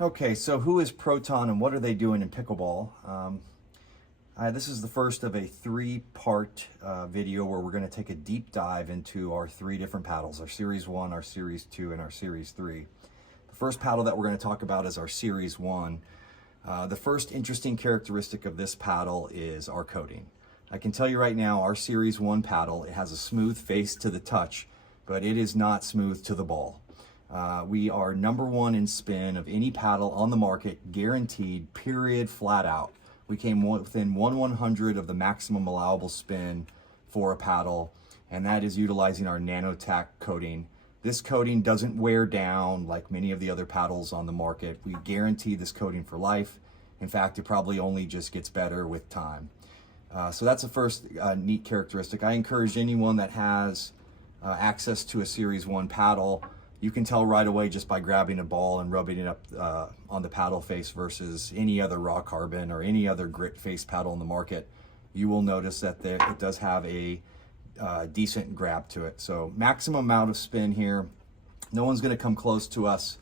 Okay, so who is Proton and what are they doing in pickleball? This is the first of a three-part video where we're going to take a deep dive into our three different paddles, our Series 1, our Series 2, and our Series 3. The first paddle that we're going to talk about is our Series 1. The first interesting characteristic of this paddle is our coating. I can tell you right now, our Series 1 paddle, it has a smooth face to the touch, but it is not smooth to the ball. We are #1 in spin of any paddle on the market, guaranteed, period, flat out. We came within 1/100 of the maximum allowable spin for a paddle, and that is utilizing our NanoTac coating. This coating doesn't wear down like many of the other paddles on the market. We guarantee this coating for life. In fact, it probably only just gets better with time. So that's the first neat characteristic. I encourage anyone that has access to a Series 1 paddle. You can tell right away just by grabbing a ball and rubbing it up on the paddle face versus any other raw carbon or any other grit face paddle in the market. You will notice that it does have a decent grab to it. So maximum amount of spin here. No one's going to come close to us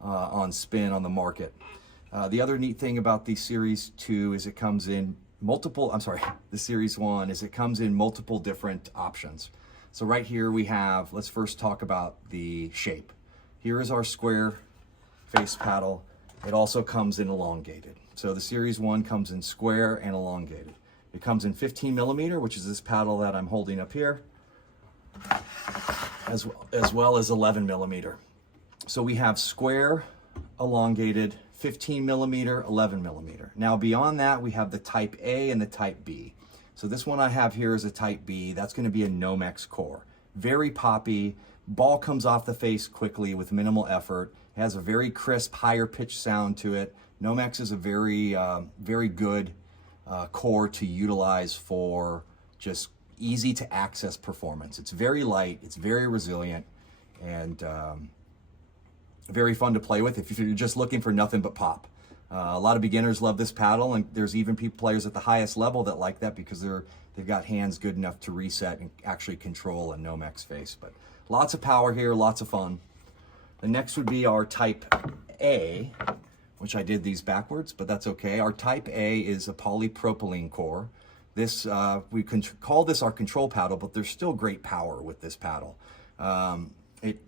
on spin on the market. The other neat thing about the Series 2 is it comes in the Series 1 is it comes in multiple different options. So right here we have, let's first talk about the shape. Here is our square face paddle. It also comes in elongated. So the Series 1 comes in square and elongated. It comes in 15 millimeter, which is this paddle that I'm holding up here, as well as 11 millimeter. So we have square, elongated, 15 millimeter, 11 millimeter. Now beyond that, we have the Type A and the Type B. So this one I have here is a Type B. That's going to be a Nomex core. Very poppy. Ball comes off the face quickly with minimal effort. It has a very crisp, higher pitch sound to it. Nomex is a very good core to utilize for just easy to access performance. It's very light, it's very resilient, and very fun to play with if you're just looking for nothing but pop. A lot of beginners love this paddle, and there's even players at the highest level that like that because they've got hands good enough to reset and actually control a Nomex face. But lots of power here, lots of fun. The next would be our Type A, which I did these backwards, but that's okay. Our Type A is a polypropylene core. This we can call this our control paddle, but there's still great power with this paddle.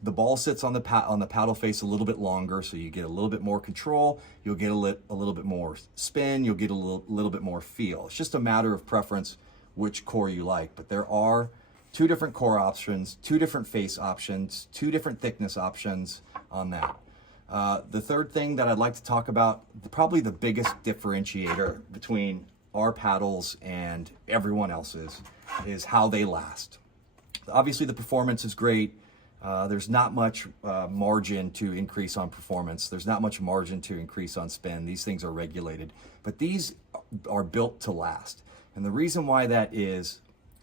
The ball sits on the paddle face a little bit longer, so you get a little bit more control. You'll get a little bit more spin. You'll get a little bit more feel. It's just a matter of preference which core you like. But there are two different core options, two different face options, two different thickness options on that. The third thing that I'd like to talk about, probably the biggest differentiator between our paddles and everyone else's, is how they last. Obviously, the performance is great. There's not much margin to increase on performance. There's not much margin to increase on spin. These things are regulated, but these are built to last. And the reason why that is,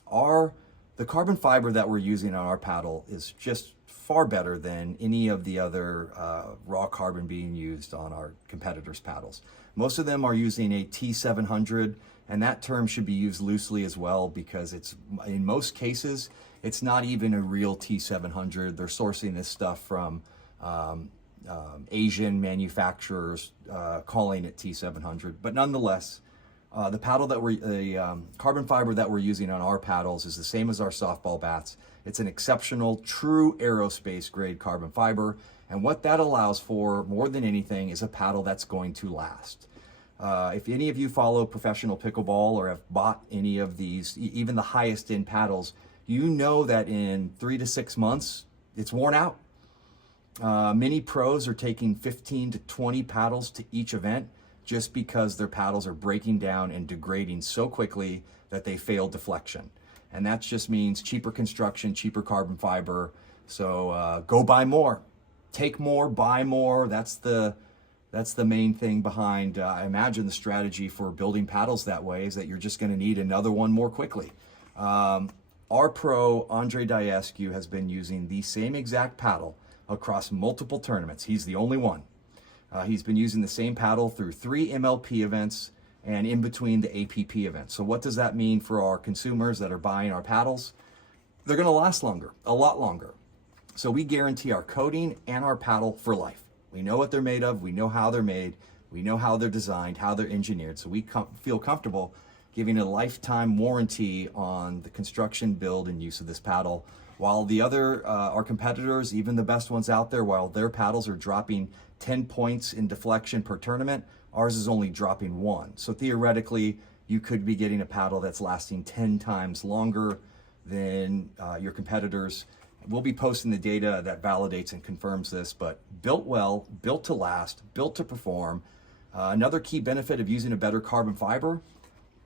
the carbon fiber that we're using on our paddle is just far better than any of the other raw carbon being used on our competitors' paddles. Most of them are using a T700, and that term should be used loosely as well because it's, in most cases, it's not even a real T700. They're sourcing this stuff from Asian manufacturers, calling it T700. But nonetheless, the carbon fiber that we're using on our paddles is the same as our softball bats. It's an exceptional, true aerospace grade carbon fiber. And what that allows for, more than anything, is a paddle that's going to last. If any of you follow professional pickleball or have bought any of these, even the highest end paddles, you know that in 3 to 6 months, it's worn out. Many pros are taking 15 to 20 paddles to each event just because their paddles are breaking down and degrading so quickly that they fail deflection. And that just means cheaper construction, cheaper carbon fiber. So go buy more, take more, buy more. That's the main thing behind, I imagine, the strategy for building paddles that way is that you're just going to need another one more quickly. Our pro, Andre Diascu, has been using the same exact paddle across multiple tournaments. He's the only one. He's been using the same paddle through 3 MLP events and in between the APP events. So what does that mean for our consumers that are buying our paddles? They're going to last longer, a lot longer. So we guarantee our coating and our paddle for life. We know what they're made of. We know how they're made. We know how they're designed, how they're engineered. So we feel comfortable giving a lifetime warranty on the construction, build, and use of this paddle. While the other, our competitors, even the best ones out there, while their paddles are dropping 10 points in deflection per tournament, ours is only dropping 1. So theoretically, you could be getting a paddle that's lasting 10 times longer than your competitors. We'll be posting the data that validates and confirms this, but built well, built to last, built to perform. Another key benefit of using a better carbon fiber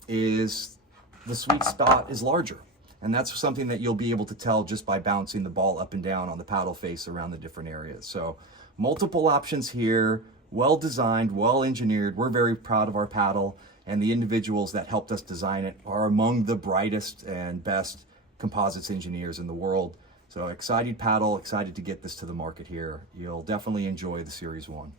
is the sweet spot is larger. And that's something that you'll be able to tell just by bouncing the ball up and down on the paddle face around the different areas. So multiple options here, well designed, well engineered. We're very proud of our paddle, and the individuals that helped us design it are among the brightest and best composites engineers in the world. So excited paddle, excited to get this to the market here. You'll definitely enjoy the Series One.